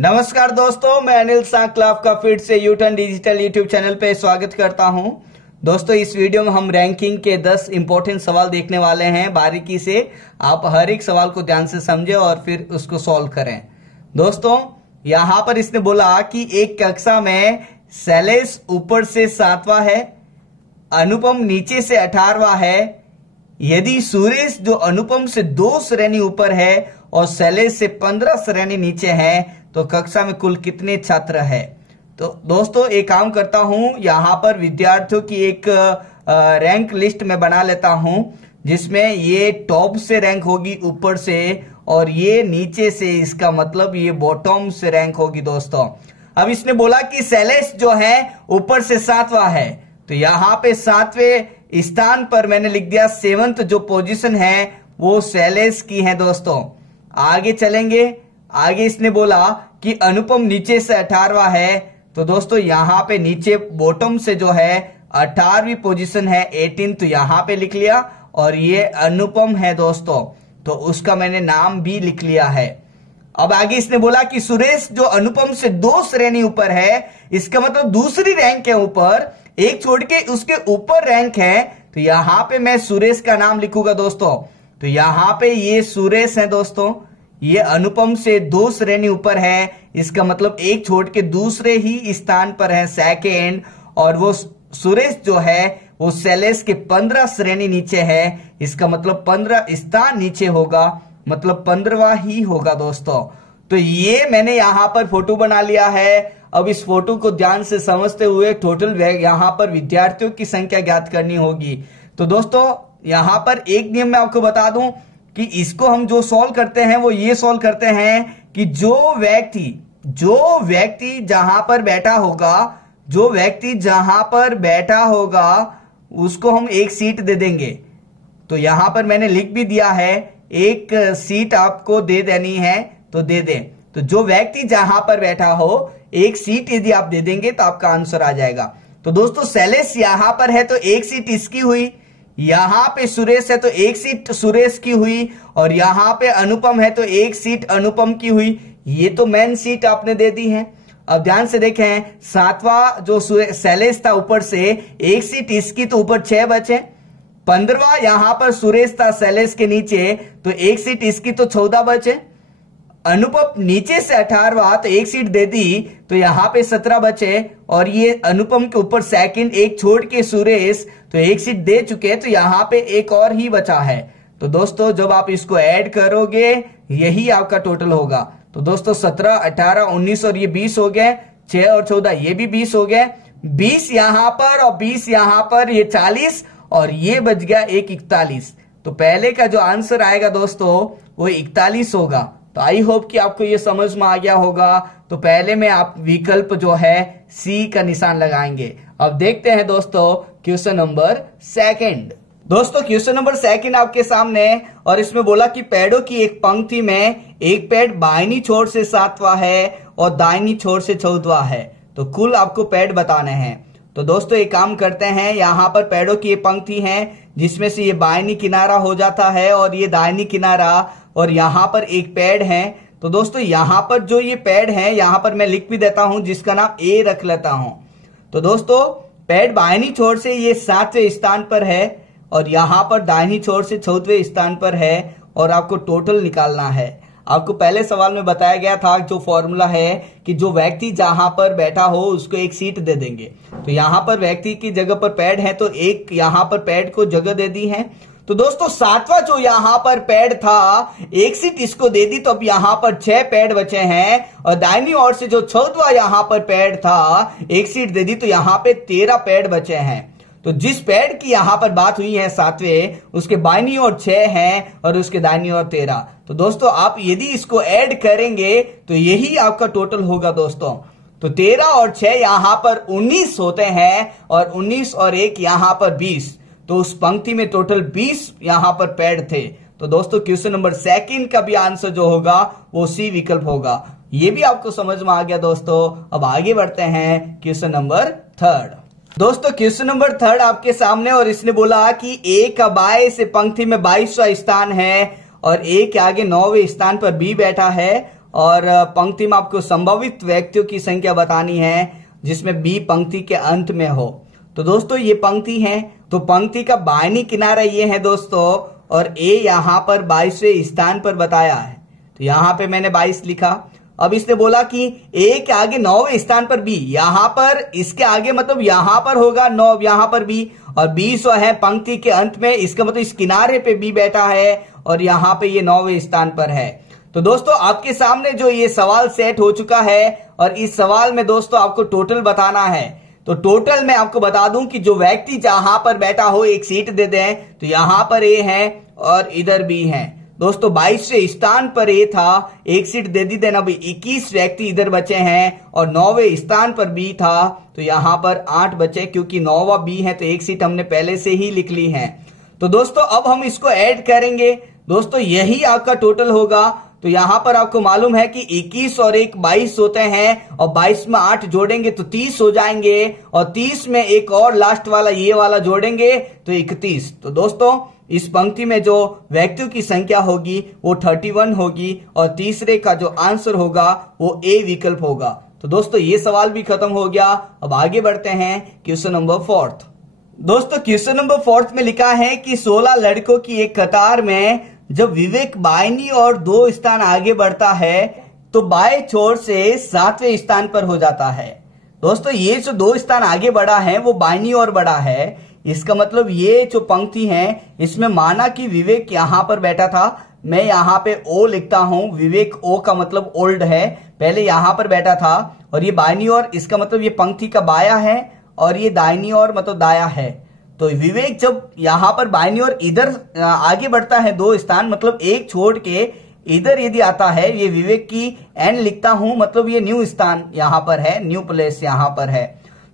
नमस्कार दोस्तों, मैं अनिल सांकला आपका फिर से यूटर्न डिजिटल यूट्यूब चैनल पे स्वागत करता हूं। दोस्तों, इस वीडियो में हम रैंकिंग के 10 इंपॉर्टेंट सवाल देखने वाले हैं बारीकी से। आप हर एक सवाल को ध्यान से समझें और फिर उसको सॉल्व करें। दोस्तों, यहां पर इसने बोला कि एक कक्षा में शैलेश ऊपर से 7वां है, अनुपम नीचे से 18वां है। यदि सुरेश जो अनुपम से 2 श्रेणी ऊपर है और शैलेश से 15 श्रेणी नीचे है, तो कक्षा में कुल कितने छात्र है। तो दोस्तों, एक काम करता हूं, यहां पर विद्यार्थियों की एक रैंक लिस्ट में बना लेता हूं, जिसमें ये टॉप से रैंक होगी ऊपर से और ये नीचे से, इसका मतलब ये बॉटम से रैंक होगी। दोस्तों, अब इसने बोला कि शैलेश जो है ऊपर से 7वां है, तो यहां पे 7वें स्थान पर मैंने लिख दिया 7th जो पोजीशन है वो शैलेश की है। दोस्तों, आगे चलेंगे। आगे इसने बोला कि अनुपम नीचे से 18वां है, तो दोस्तों यहां पे नीचे बॉटम से जो है 18वीं पोजीशन है 18, तो यहां पे लिख लिया और ये अनुपम है दोस्तों, तो उसका मैंने नाम भी लिख लिया है। अब आगे इसने बोला कि सुरेश जो अनुपम से 2 श्रेणी ऊपर है, इसका मतलब दूसरी रैंक के ऊपर, एक छोड़ के उसके ऊपर रैंक है, तो यहां पे मैं सुरेश का नाम लिखूंगा दोस्तों। तो यहां पे ये सुरेश है दोस्तों, ये अनुपम से 2 श्रेणी ऊपर है, इसका मतलब एक छोड़ के दूसरे ही स्थान पर है, सेकेंड। और वो सुरेश जो है वो शैलेश के 15 श्रेणी नीचे है, इसका मतलब 15 स्थान नीचे होगा, मतलब 15वां ही होगा दोस्तों। तो ये मैंने यहां पर फोटो बना लिया है। अब इस फोटो को ध्यान से समझते हुए टोटल यहां पर विद्यार्थियों की संख्या ज्ञात करनी होगी। तो दोस्तों, यहां पर एक नियम मैं आपको बता दूं कि इसको हम जो सॉल्व करते हैं वो ये सॉल्व करते हैं कि जो व्यक्ति जहां पर बैठा होगा उसको हम एक सीट दे देंगे। तो यहां पर मैंने लिख भी दिया है, एक सीट आपको दे देनी है तो दे दें। तो जो व्यक्ति जहां पर बैठा हो एक सीट यदि आप दे देंगे तो आपका आंसर आ जाएगा। तो दोस्तों, शैलेश यहां पर है तो एक सीट इसकी हुई, यहां पे सुरेश है तो एक सीट सुरेश की हुई, और यहां पे अनुपम है तो एक सीट अनुपम की हुई। ये तो मेन सीट आपने दे दी है। अब ध्यान से देखें, 7वां जो शैलेश था ऊपर से, एक सीट इसकी, तो ऊपर 6 बचे। 15वां यहां पर सुरेश था शैलेश के नीचे, तो एक सीट इसकी, तो 14 बचे। अनुपम नीचे से 18वां, तो एक सीट दे दी, तो यहां पे 17 बचे। और ये अनुपम के ऊपर सेकंड, एक छोड़ के सुरेश, तो एक सीट दे चुके, तो यहां पे एक और ही बचा है। तो दोस्तों, जब आप इसको ऐड करोगे यही आपका टोटल होगा। तो दोस्तों, 17, 18, 19 और ये 20 हो गए, 6 और 14 ये भी 20 हो गए, 20 यहां पर और 20 यहां पर, ये 40 और ये बच गया एक 41। तो पहले का जो आंसर आएगा दोस्तों वो 41 होगा। तो आई होप कि आपको ये समझ में आ गया होगा। तो पहले में आप विकल्प जो है सी का निशान लगाएंगे। अब देखते हैं दोस्तों क्वेश्चन नंबर 2। दोस्तों, क्वेश्चन नंबर 2 आपके सामने, और इसमें बोला कि पेड़ों की एक पंक्ति में एक पेड़ बाईनी छोर से 7वां है और दाहिनी छोर से 14वां है, तो कुल आपको पेड़ बताने हैं। तो दोस्तों, एक काम करते हैं, यहां पर पेड़ों की एक पंक्ति है जिसमें से ये बाईनी किनारा हो जाता है और ये दाहिनी किनारा, और यहां पर एक पेड़ है। तो दोस्तों, यहां पर जो ये पेड़ है, यहां पर मैं लिख भी देता हूं, जिसका नाम ए रख लेता हूं। तो दोस्तों, पेड़ बाईनी छोर से ये 7वें स्थान पर है और यहां पर दाहिनी छोर से 14वें स्थान पर है, और आपको टोटल निकालना है। आपको पहले सवाल में बताया गया था जो फॉर्मूला है कि जो व्यक्ति जहां पर बैठा हो उसको एक सीट दे देंगे। तो यहां पर व्यक्ति की जगह पर पेड़ है, तो एक यहां पर पेड़ को जगह दे दी है। तो दोस्तों, 7वां जो यहां पर पेड़ था, एक सीट इसको दे दी, तो अब यहां पर 6 पेड़ बचे हैं, और दाहिनी ओर से जो 14वां यहां पर पेड़ था, एक सीट दे दी, तो यहां पे 13 पेड़ बचे हैं। तो जिस पेड़ की यहां पर बात हुई है 7वें, उसके बाईनी ओर 6 हैं और उसके दाहिनी ओर 13। तो दोस्तों, आप यदि इसको ऐड करेंगे तो यही आपका टोटल होगा दोस्तों। तो 13 और 6 यहां पर 19 होते हैं, और 19 और 1 यहां पर 20। तो उस पंक्ति में टोटल 20 यहां पर पेड़ थे। तो दोस्तों, क्वेश्चन नंबर 2 का भी आंसर जो होगा वो सी विकल्प होगा। ये भी आपको समझ में आ गया दोस्तों। अब आगे बढ़ते हैं क्वेश्चन नंबर 3। दोस्तों, क्वेश्चन नंबर 3 आपके सामने, और इसने बोला कि ए का बाएं से पंक्ति में 22वां स्थान है और ए के आगे 9वें स्थान पर बी बैठा है, और पंक्ति में आपको संभावित व्यक्तियों की संख्या बतानी है जिसमें बी पंक्ति के अंत में हो। तो दोस्तों ये पंक्ति है, तो पंक्ति का बायनी किनारा ये है दोस्तों, और ए यहाँ पर 22वें स्थान पर बताया है, तो यहाँ पे मैंने 22 लिखा। अब इसने बोला कि ए के आगे 9वें स्थान पर बी, यहाँ पर इसके आगे मतलब यहाँ पर होगा 9, यहाँ पर बी, और बी सो है पंक्ति के अंत में, इसका मतलब इस किनारे पे बी बैठा है और यहाँ पे ये 9वें स्थान पर है। तो दोस्तों आपके सामने जो ये सवाल सेट हो चुका है, और इस सवाल में दोस्तों आपको टोटल बताना है। तो टोटल मैं आपको बता दूं कि जो व्यक्ति जहां पर बैठा हो एक सीट दे दें, तो यहां पर ए है और इधर बी है। दोस्तों 22वें स्थान पर ए था, एक सीट दे दी देना भाई, 21 व्यक्ति इधर बचे हैं, और 9वें स्थान पर बी था, तो यहां पर 8 बचे, क्योंकि 9वां बी है तो एक सीट हमने पहले से ही लिख ली है। तो दोस्तों अब हम इसको ऐड करेंगे, दोस्तों यही आपका टोटल होगा। तो यहां पर आपको मालूम है कि 21 और 1 22 होते हैं, और 22 में 8 जोड़ेंगे तो 30 हो जाएंगे, और 30 में एक और लास्ट वाला ये वाला जोड़ेंगे तो 31। तो दोस्तों इस पंक्ति में जो व्यक्तियों की संख्या होगी वो 31 होगी, और तीसरे का जो आंसर होगा वो ए विकल्प होगा। तो दोस्तों ये सवाल भी खत्म हो गया। अब आगे बढ़ते हैं क्वेश्चन नंबर 4। दोस्तों क्वेश्चन नंबर 4 में लिखा है कि 16 लड़कों की एक कतार में जब विवेक बायनी और 2 स्थान आगे बढ़ता है तो बाएं छोर से 7वें स्थान पर हो जाता है। दोस्तों ये जो 2 स्थान आगे बढ़ा है वो बायनी और बढ़ा है, इसका मतलब ये जो पंक्ति है इसमें माना कि विवेक यहां पर बैठा था, मैं यहां पे ओ लिखता हूं, विवेक ओ का मतलब ओल्ड है, पहले यहां पर बैठा था, और ये बायनी और इसका मतलब ये पंक्ति का बाया है, और ये दाहिनी और मतलब दाया है। तो विवेक जब यहां पर बाईं ओर इधर आगे बढ़ता है 2 स्थान, मतलब एक छोड़ के इधर यदि आता है, ये विवेक की एन लिखता हूं, मतलब ये न्यू स्थान यहां पर है, न्यू प्लेस यहां पर है।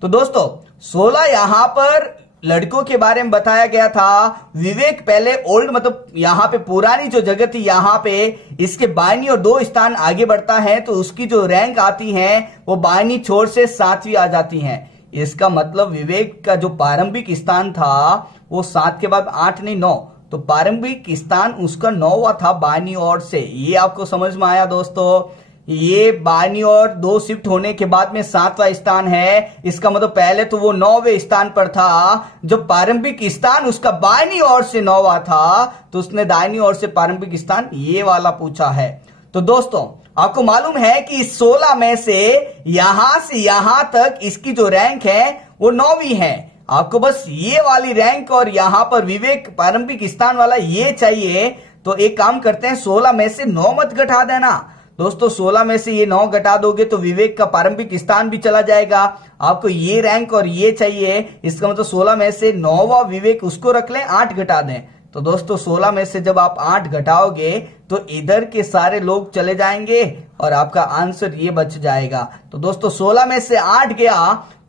तो दोस्तों 16 यहां पर लड़कों के बारे में बताया गया था, विवेक पहले ओल्ड मतलब यहां पे पुरानी जो जगह थी यहां पे इसके बाईं और 2 स्थान आगे बढ़ता है, तो उसकी जो रैंक आती है वो बाईं छोर से 7वीं आ जाती है। इसका मतलब विवेक का जो प्रारंभिक स्थान था वो 7 के बाद 8 नहीं 9, तो प्रारंभिक स्थान उसका 9वां था बाईं ओर से। ये आपको समझ में आया दोस्तों? ये बाईं ओर 2 शिफ्ट होने के बाद में 7वां स्थान है, इसका मतलब पहले तो वो 9वें स्थान पर था, जब प्रारंभिक स्थान उसका बाईं ओर से 9वां था तो उसने दाहिनी ओर से प्रारंभिक स्थान ये वाला पूछा है। तो दोस्तों आपको मालूम है कि 16 में से यहां तक इसकी जो रैंक है वो 9वीं है। आपको बस ये वाली रैंक और यहां पर विवेक प्रारंभिक स्थान वाला ये चाहिए। तो एक काम करते हैं, 16 में से 9 मत घटा देना दोस्तों, 16 में से ये 9 घटा दोगे तो विवेक का प्रारंभिक स्थान भी चला जाएगा। आपको ये रैंक और ये चाहिए, इसका मतलब 16 में से 9वां विवेक उसको रख लें, 8 घटा दें। तो दोस्तों 16 में से जब आप 8 घटाओगे तो इधर के सारे लोग चले जाएंगे और आपका आंसर ये बच जाएगा। तो दोस्तों 16 में से 8 गया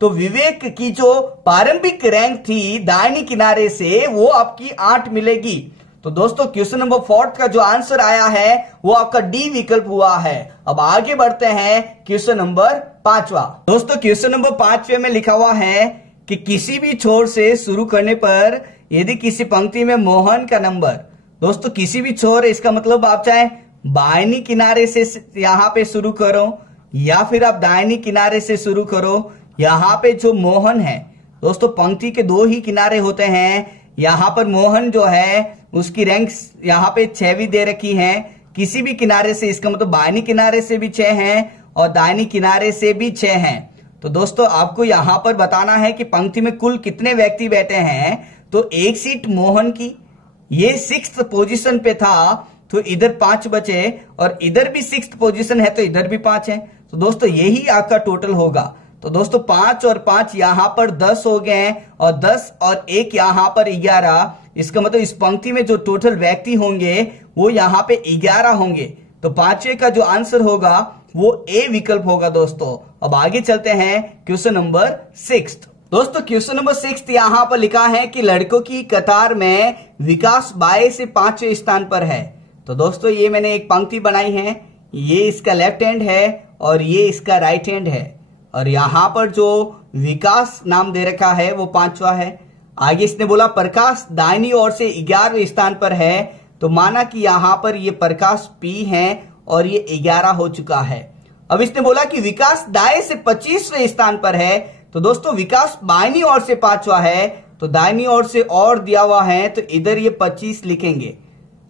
तो विवेक की जो प्रारंभिक रैंक थी दाहिनी किनारे से वो आपकी 8 मिलेगी। तो दोस्तों क्वेश्चन नंबर 4 का जो आंसर आया है वो आपका डी विकल्प हुआ है। अब आगे बढ़ते हैं क्वेश्चन नंबर 5वां। दोस्तों क्वेश्चन नंबर 5वें में लिखा हुआ है कि किसी भी छोर से शुरू करने पर यदि किसी पंक्ति में मोहन का नंबर, दोस्तों किसी भी छोर, इसका मतलब आप चाहे बाईनी किनारे से यहां पे शुरू करो या फिर आप दाहिनी किनारे से शुरू करो, यहां पे जो मोहन है दोस्तों पंक्ति के 2 ही किनारे होते हैं। यहां पर मोहन जो है उसकी रैंक यहां पे 6वीं दे रखी है, किसी भी किनारे से, इसका मतलब बाईनी किनारे से भी 6 हैं और दाहिनी किनारे से भी 6 हैं। तो दोस्तों आपको यहां पर बताना है कि पंक्ति में कुल कितने व्यक्ति बैठे हैं। तो एक सीट मोहन की, ये 6th पोजीशन पे था तो इधर 5 बचे, और इधर भी 6th पोजीशन है तो इधर भी 5 है। तो दोस्तों यही आपका टोटल होगा। तो दोस्तों 5 और 5 यहां पर 10 हो गए, और 10 और 1 यहां पर 11, इसका मतलब इस पंक्ति में जो टोटल व्यक्ति होंगे वो यहां पे 11 होंगे। तो 5वें का जो आंसर होगा वो ए विकल्प होगा दोस्तों। अब आगे चलते हैं क्वेश्चन नंबर 6। दोस्तों क्वेश्चन नंबर 6 यहां पर लिखा है कि लड़कों की कतार में विकास बाएं से 5वें स्थान पर है। तो दोस्तों ये मैंने एक पंक्ति बनाई है, ये इसका लेफ्ट हैंड है और ये इसका राइट हैंड है, और यहां पर जो विकास नाम दे रखा है वो 5वां है। आगे इसने बोला प्रकाश दाहिनी ओर से 11वें स्थान पर है, तो माना कि यहां पर ये प्रकाश पी है और ये 11 हो चुका है। अब इसने बोला कि विकास दाएं से 25वें स्थान पर है, तो दोस्तों विकास बाईं ओर से 5वां है, तो दाहिनी ओर से और दिया हुआ है, तो इधर ये 25 लिखेंगे।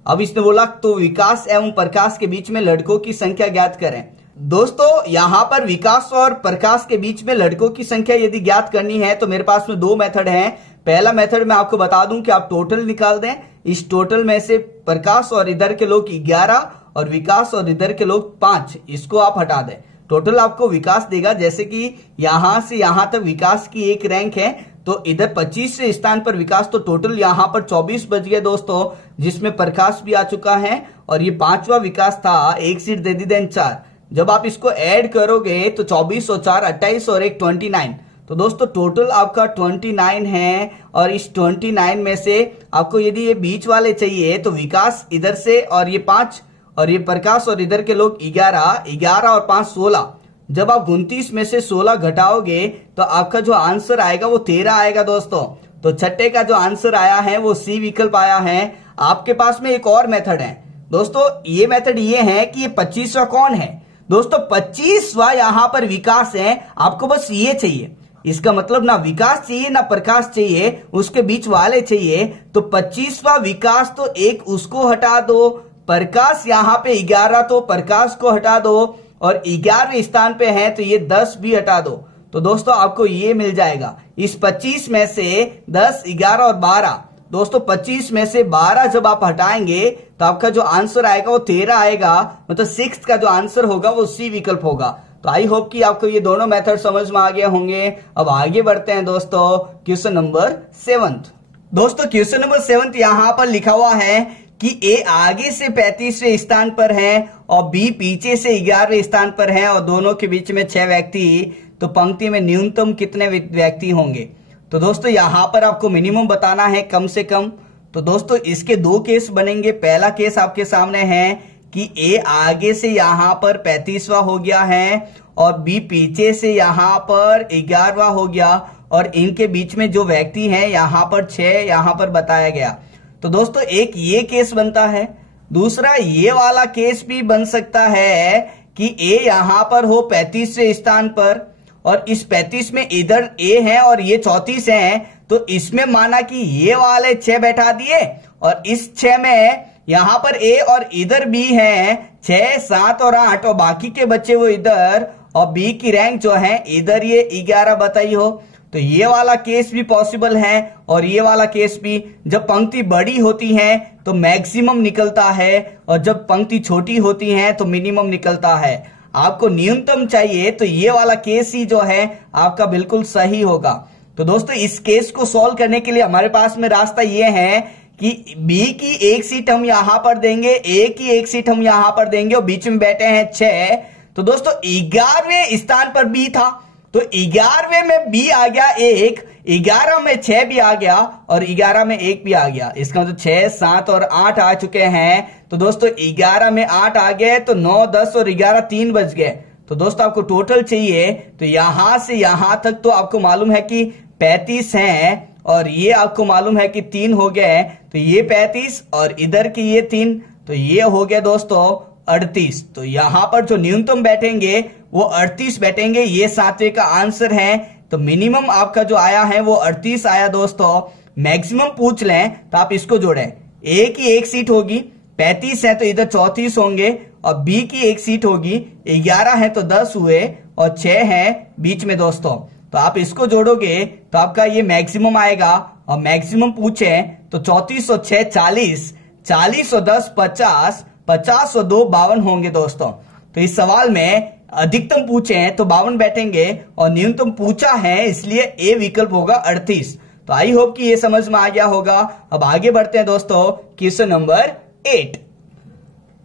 अब इसने बोला तो विकास एवं प्रकाश के बीच में लड़कों की संख्या ज्ञात करें। दोस्तों यहां पर विकास और प्रकाश के बीच में लड़कों की संख्या यदि ज्ञात करनी है तो मेरे पास में दो मेथड हैं। पहला मेथड मैं आपको बता दूं कि आप टोटल निकाल दें। इस टोटल में से प्रकाश और इधर के लोग 11 और विकास और इधर के लोग 5, इसको आप हटा दें। टोटल आपको विकास देगा। जैसे कि यहां से यहां तक विकास की एक रैंक है, तो इधर 25वें स्थान पर विकास, तो टोटल यहां पर 24 बच गए दोस्तों, जिसमें प्रकाश भी आ चुका है और ये 5वां विकास था। एक सीट दे दी देन 4। जब आप इसको ऐड करोगे तो 24 और 4 28 और 1 29, तो दोस्तों टोटल आपका 29 है। और इस 29 में से आपको यदि ये बीच वाले चाहिए तो विकास इधर से और ये 5 और ये प्रकाश और इधर के लोग 11 और 5 16। जब आप 29 में से 16 घटाओगे तो आपका जो आंसर आएगा वो 13 आएगा दोस्तों। तो छठे का जो आंसर आया है वो सी विकल्प आया है। आपके पास में एक और मेथड है दोस्तों। ये मेथड ये है कि ये 25वां कौन है दोस्तों, 25वां यहां पर विकास है। आपको बस ये चाहिए, इसका मतलब ना विकास चाहिए ना प्रकाश चाहिए, उसके बीच वाले चाहिए। तो 25वां विकास, तो एक उसको हटा दो, प्रकाश यहां पे 11, तो प्रकाश को हटा दो, और 11वें स्थान पे है तो ये 10 भी हटा दो। तो दोस्तों आपको ये मिल जाएगा। इस 25 में से 10, 11 और 12, दोस्तों 25 में से 12 जब आप हटाएंगे तो आपका जो आंसर आएगा वो 13 आएगा। मतलब 6 का जो आंसर होगा वो सी विकल्प होगा। तो आई होप कि आपको ये दोनों मेथड समझ में आ गए होंगे। अब आगे बढ़ते हैं दोस्तों क्वेश्चन नंबर 7। दोस्तों क्वेश्चन नंबर 7 यहां पर लिखा हुआ है कि ए आगे से 35वें स्थान पर है और बी पीछे से 11वें स्थान पर है और दोनों के बीच में 6 व्यक्ति, तो पंक्ति में न्यूनतम कितने व्यक्ति होंगे। तो दोस्तों यहां पर आपको मिनिमम बताना है कम से कम। तो दोस्तों इसके दो केस बनेंगे। पहला केस आपके सामने है कि ए आगे से यहां पर 35वां हो गया है और बी पीछे से यहां पर 11वां हो गया, और इनके बीच में जो व्यक्ति हैं यहां पर 6 यहां पर बताया गया। तो दोस्तों एक ये केस बनता है। दूसरा ये वाला केस भी बन सकता है कि ए यहां पर हो 35वें स्थान पर और इस 35 में इधर ए है और ये 34 है, तो इसमें माना कि ये वाले 6 बैठा दिए और इस 6 में यहां पर ए और इधर बी है 6, 7 और 8, और बाकी के बच्चे वो इधर, और बी की रैंक जो है इधर ये 11 बताई हो। तो ये वाला केस भी पॉसिबल है और ये वाला केस भी। जब पंक्ति बड़ी होती है तो मैक्सिमम निकलता है और जब पंक्ति छोटी होती है तो मिनिमम निकलता है। आपको न्यूनतम चाहिए तो ये वाला केस ही जो है आपका बिल्कुल सही होगा। तो दोस्तों इस केस को सॉल्व करने के लिए हमारे पास में रास्ता ये है कि बी की एक सीट हम यहां पर देंगे, ए की एक सीट हम यहां पर देंगे और बीच में बैठे हैं 6। तो दोस्तों 11वें स्थान पर बी था, तो 11वें में बी आ गया 1, 11 में 6 भी आ गया और 11 में 1 भी आ गया। इसका मतलब 6, 7 और 8 आ चुके हैं। तो दोस्तों 11 में 8 आ गए तो 9, 10 और 11 3 बच गए। तो दोस्तों आपको टोटल चाहिए, तो यहां से यहां तक तो आपको मालूम है कि 35 हैं और ये आपको मालूम है कि 3 हो गए। तो ये 35 और इधर की ये 3, तो ये हो गया दोस्तों 38। तो यहां पर जो न्यूनतम बैठेंगे वो 38 बैठेंगे। ये 7वें का आंसर है। तो मिनिमम आपका जो आया है वो 38 आया दोस्तों। मैक्सिमम पूछ लें तो आप इसको जोड़ें, ए की एक सीट होगी, 35 है तो इधर 34 होंगे, और बी की एक सीट होगी, 11 है तो 10 हुए और 6 है बीच में दोस्तों। तो आप इसको जोड़ोगे तो आपका ये मैक्सिमम आएगा। और मैक्सिमम पूछे तो 34 और 6 40, 40 और 10 50, 50 और 2 52 होंगे दोस्तों। तो इस सवाल में अधिकतम पूछे हैं तो 52 बैठेंगे और न्यूनतम पूछा है इसलिए ए विकल्प होगा 38। तो आई होप कि ये समझ में आ गया होगा। अब आगे बढ़ते हैं दोस्तों क्वेश्चन नंबर 8।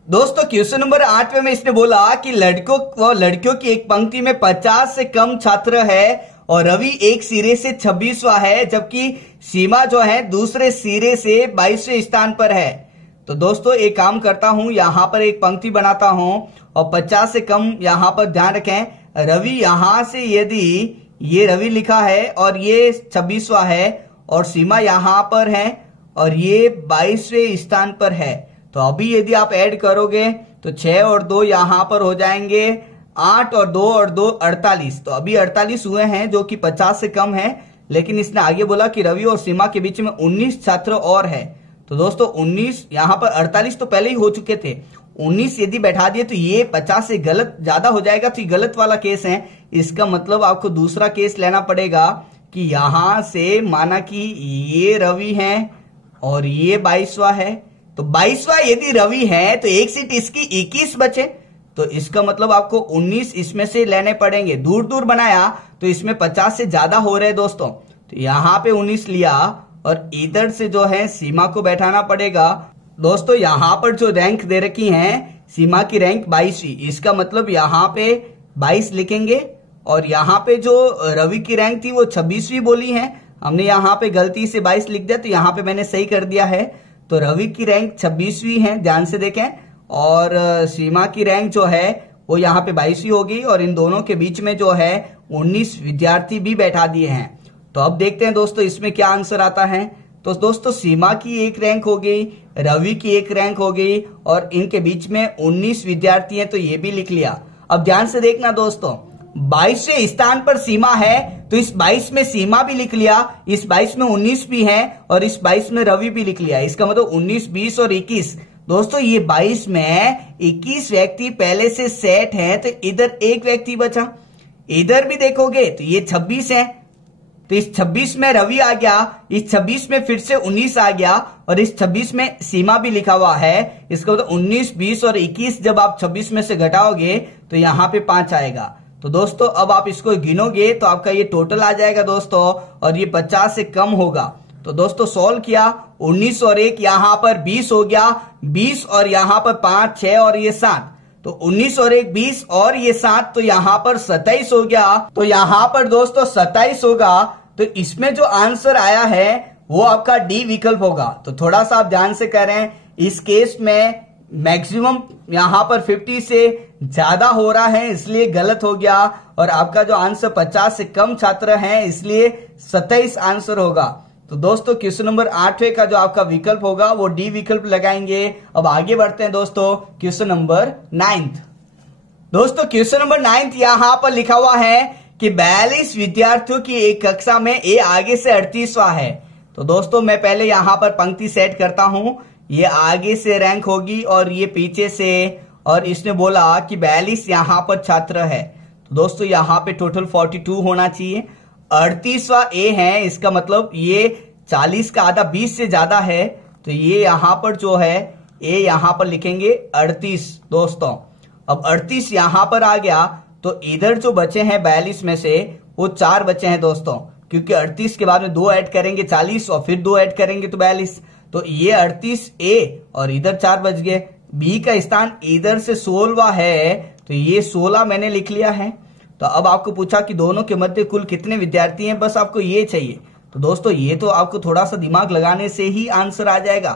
दोस्तों क्वेश्चन नंबर 8 में इसने बोला कि लड़कों व लड़कियों की एक पंक्ति में 50 से कम छात्र है और रवि एक सिरे से 26वां है, जबकि सीमा जो है दूसरे सिरे से 22वें स्थान पर है। तो दोस्तों एक काम करता हूं, यहां पर एक पंक्ति बनाता हूं और 50 से कम यहां पर ध्यान रखें। रवि यहां से यदि ये रवि लिखा है और ये 26वां है और सीमा यहां पर है और ये 22वें स्थान पर है, तो अभी यदि आप ऐड करोगे तो 6 और 2 यहां पर हो जाएंगे 8 और 2 और 2 48। तो अभी 48 हुए हैं जो कि 50 से कम है, लेकिन इसने आगे बोला कि रवि और सीमा के बीच में 19 छात्र और है। तो दोस्तों 19 यहां पर 48 तो पहले ही हो चुके थे, 19 यदि बैठा दिए तो ये 50 से गलत ज्यादा हो जाएगा, तो ये गलत वाला केस है। इसका मतलब आपको दूसरा केस लेना पड़ेगा कि यहां से माना कि ये रवि है और ये 22वां है, तो 22वां यदि रवि है तो एक सीट इसकी 21 बचे, तो इसका मतलब आपको 19 इसमें से लेने पड़ेंगे। दूर दूर बनाया तो इसमें 50 से ज्यादा हो रहे दोस्तों, तो यहां पे 19 लिया और इधर से जो है सीमा को बैठाना पड़ेगा। दोस्तों यहां पर जो रैंक दे रखी है, सीमा की रैंक 22वीं, इसका मतलब यहां पे 22 लिखेंगे और यहां पे जो रवि की रैंक थी वो 26वीं बोली है, हमने यहां पे गलती से 22 लिख दिया, तो यहां पे मैंने सही कर दिया है। तो रवि की रैंक 26वीं है, ध्यान से देखें, और सीमा की रैंक जो है वो यहाँ पे 22वीं होगी और इन दोनों के बीच में जो है 19 विद्यार्थी भी बैठा दिए हैं। तो अब देखते हैं दोस्तों इसमें क्या आंसर आता है। तो दोस्तों सीमा की एक रैंक हो गई, रवि की एक रैंक हो गई और इनके बीच में 19 विद्यार्थी हैं, तो ये भी लिख लिया। अब ध्यान से देखना दोस्तों, 22वें स्थान पर सीमा है तो इस 22 में सीमा भी लिख लिया, इस 22 में 19 भी है और इस 22 में रवि भी लिख लिया। इसका मतलब 19, 20 और 21। दोस्तों ये 22 में 21 व्यक्ति पहले से सेट हैं, तो इधर एक व्यक्ति बचा। इधर भी देखोगे तो ये 26 है, तो इस 26 में रवि आ गया, इस 26 में फिर से 19 आ गया और इस 26 में सीमा भी लिखा हुआ है। इसका मतलब 19, 20 और 21 जब आप 26 में से घटाओगे तो यहां पे 5 आएगा। तो दोस्तों अब आप इसको गिनोगे तो आपका ये टोटल आ जाएगा दोस्तों, और ये 50 से कम होगा। तो दोस्तों सॉल्व किया, 19 और 1 यहां पर 20 हो गया, 20 और यहां पर 5, 6 और ये 7, तो 19 और 1 20 और ये 7, तो यहां पर 27 हो गया। तो यहां पर दोस्तों 27 होगा, तो इसमें जो आंसर आया है वो आपका डी विकल्प होगा। तो थोड़ा सा आप ध्यान से करें, इस केस में मैक्सिमम यहां पर 50 से ज्यादा हो रहा है इसलिए गलत हो गया, और आपका जो आंसर 50 से कम छात्र हैं इसलिए 27 आंसर होगा। तो दोस्तों क्वेश्चन नंबर 8वें का जो आपका विकल्प होगा वो डी विकल्प लगाएंगे। अब आगे बढ़ते हैं दोस्तों क्वेश्चन नंबर 9th। दोस्तों क्वेश्चन नंबर 9th यहां पर लिखा हुआ है कि 42 विद्यार्थियों की एक कक्षा में ए आगे से 38वां है। तो दोस्तों मैं पहले यहां पर पंक्ति सेट करता हूं, ये आगे से रैंक होगी और ये पीछे से, और इसने बोला कि 42 यहां पर छात्र है, तो दोस्तों यहां पे टोटल 42 होना चाहिए। 38वां ए है, इसका मतलब ये 40 का आधा 20 से ज्यादा है, तो ये यहां पर जो है ए यहां पर लिखेंगे 38 दोस्तों। अब 38 यहां पर आ गया, तो इधर जो बचे हैं 42 में से वो 4 बचे हैं दोस्तों, क्योंकि 38 के बाद में 2 ऐड करेंगे 40 और फिर 2 ऐड करेंगे तो 42, तो ये 38 ए और इधर 4 बच गए। बी का स्थान इधर से 16वां है, तो ये 16 मैंने लिख लिया है। तो अब आपको पूछा कि दोनों के मध्य कुल कितने विद्यार्थी हैं, बस आपको ये चाहिए। तो दोस्तों ये तो आपको थोड़ा सा दिमाग लगाने से ही आंसर आ जाएगा।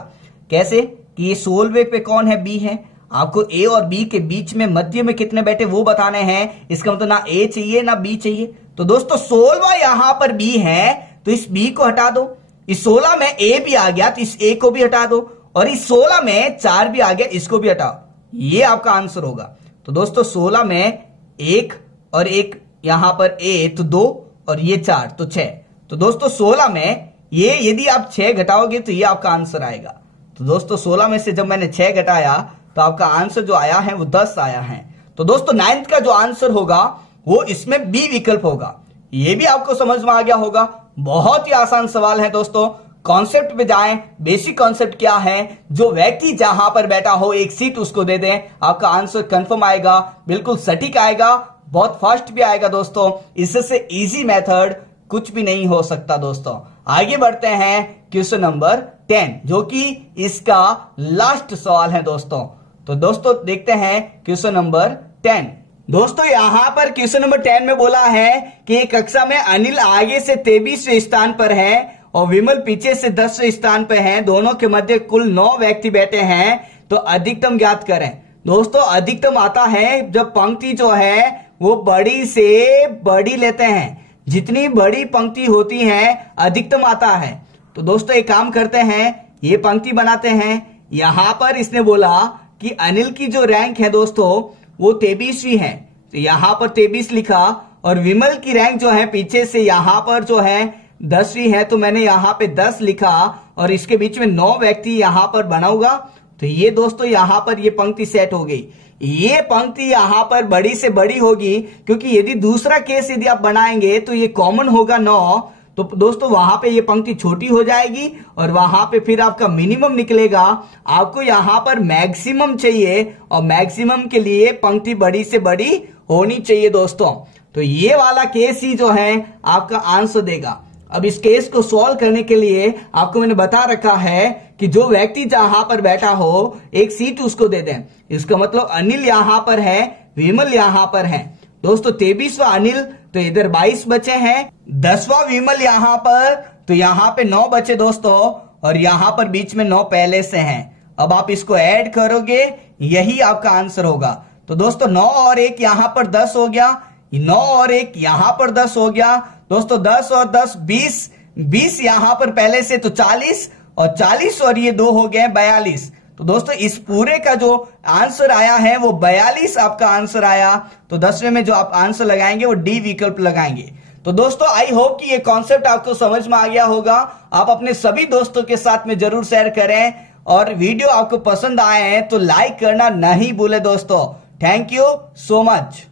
कैसे कि ये 16वें पे कौन है, बी है। आपको ए और बी के बीच में मध्य में कितने बैठे वो बताने हैं, इसका मतलब ना ए चाहिए ना बी चाहिए। तो दोस्तों 16वां यहां पर बी है, तो इस बी को हटा दो। इस 16 में ए भी आ गया तो इस ए को भी हटा दो, और इस 16 में 4 भी आ गया, इसको भी हटाओ। ये आपका आंसर होगा। तो दोस्तों 16 में 1 और 1 यहां पर ए, तो 2 और ये 4 तो 6। तो दोस्तों 16 में ये यदि आप 6 घटाओगे तो ये आपका आंसर आएगा। तो दोस्तों 16 में से जब मैंने 6 घटाया तो आपका आंसर जो आया है वो 10 आया है। तो दोस्तों 9th का जो आंसर होगा वो इसमें बी विकल्प होगा। ये भी आपको समझ में आ गया होगा। बहुत ही आसान सवाल है दोस्तों। कॉन्सेप्ट पे जाएं, बेसिक कॉन्सेप्ट क्या है, जो व्यक्ति जहां पर बैठा हो एक सीट उसको दे दें, आपका आंसर कंफर्म आएगा, बिल्कुल सटीक आएगा, बहुत फास्ट भी आएगा दोस्तों। इससे इजी मेथड कुछ भी नहीं हो सकता दोस्तों। आगे बढ़ते हैं क्वेश्चन नंबर 10, जो कि इसका लास्ट सवाल है दोस्तों। तो दोस्तों देखते हैं क्वेश्चन नंबर 10। दोस्तों यहां पर क्वेश्चन नंबर 10 में बोला है कि कक्षा में अनिल आगे से 23वें स्थान पर है और विमल पीछे से 10वें स्थान पर है। दोनों के मध्य कुल 9 व्यक्ति बैठे हैं, तो अधिकतम ज्ञात करें। दोस्तों अधिकतम आता है जब पंक्ति जो है वो बड़ी से बड़ी लेते हैं। जितनी बड़ी पंक्ति होती है अधिकतम आता है। तो दोस्तों एक काम करते हैं, ये पंक्ति बनाते हैं। यहां पर इसने बोला कि अनिल की जो रैंक है दोस्तों वो 23वीं है, तो यहां पर 23 लिखा, और विमल की रैंक जो है पीछे से यहां पर जो है 10वीं है, तो मैंने यहां पे 10 लिखा और इसके बीच में 9 व्यक्ति यहां पर बनाऊंगा। तो ये दोस्तों यहां पर ये पंक्ति सेट हो गई। ये पंक्ति यहां पर बड़ी से बड़ी होगी, क्योंकि यदि दूसरा केस यदि आप बनाएंगे तो ये कॉमन होगा 9, तो दोस्तों वहां पे ये पंक्ति छोटी हो जाएगी और वहां पे फिर आपका मिनिमम निकलेगा। आपको यहां पर मैक्सिमम चाहिए और मैक्सिमम के लिए पंक्ति बड़ी से बड़ी होनी चाहिए दोस्तों। तो ये वाला केस ही जो है आपका आंसर देगा। अब इस केस को सॉल्व करने के लिए आपको मैंने बता रखा है कि जो व्यक्ति जहां पर बैठा हो एक सीट उसको दे दें। इसका मतलब अनिल यहां पर है, विमल यहां पर है। दोस्तों 23वां अनिल, तो इधर 22 बचे हैं। 10वां विमल यहां पर, तो यहां पे 9 बचे दोस्तों, और यहां पर बीच में 9 पहले से हैं। अब आप इसको ऐड करोगे, यही आपका आंसर होगा। तो दोस्तों 9 और 1 यहां पर 10 हो गया, 9 और 1 यहां पर 10 हो गया। दोस्तों 10 और 10 20 यहां पर पहले से, तो 40, और 40 और ये 2 हो गए 42। तो दोस्तों इस पूरे का जो आंसर आया है वो 42 आपका आंसर आया। तो 10वें में जो आप आंसर लगाएंगे वो डी विकल्प लगाएंगे। तो दोस्तों आई होप कि ये कॉन्सेप्ट आपको समझ में आ गया होगा। आप अपने सभी दोस्तों के साथ में जरूर शेयर करें, और वीडियो आपको पसंद आए हैं तो लाइक करना नहीं भूले दोस्तों। Thank you so much.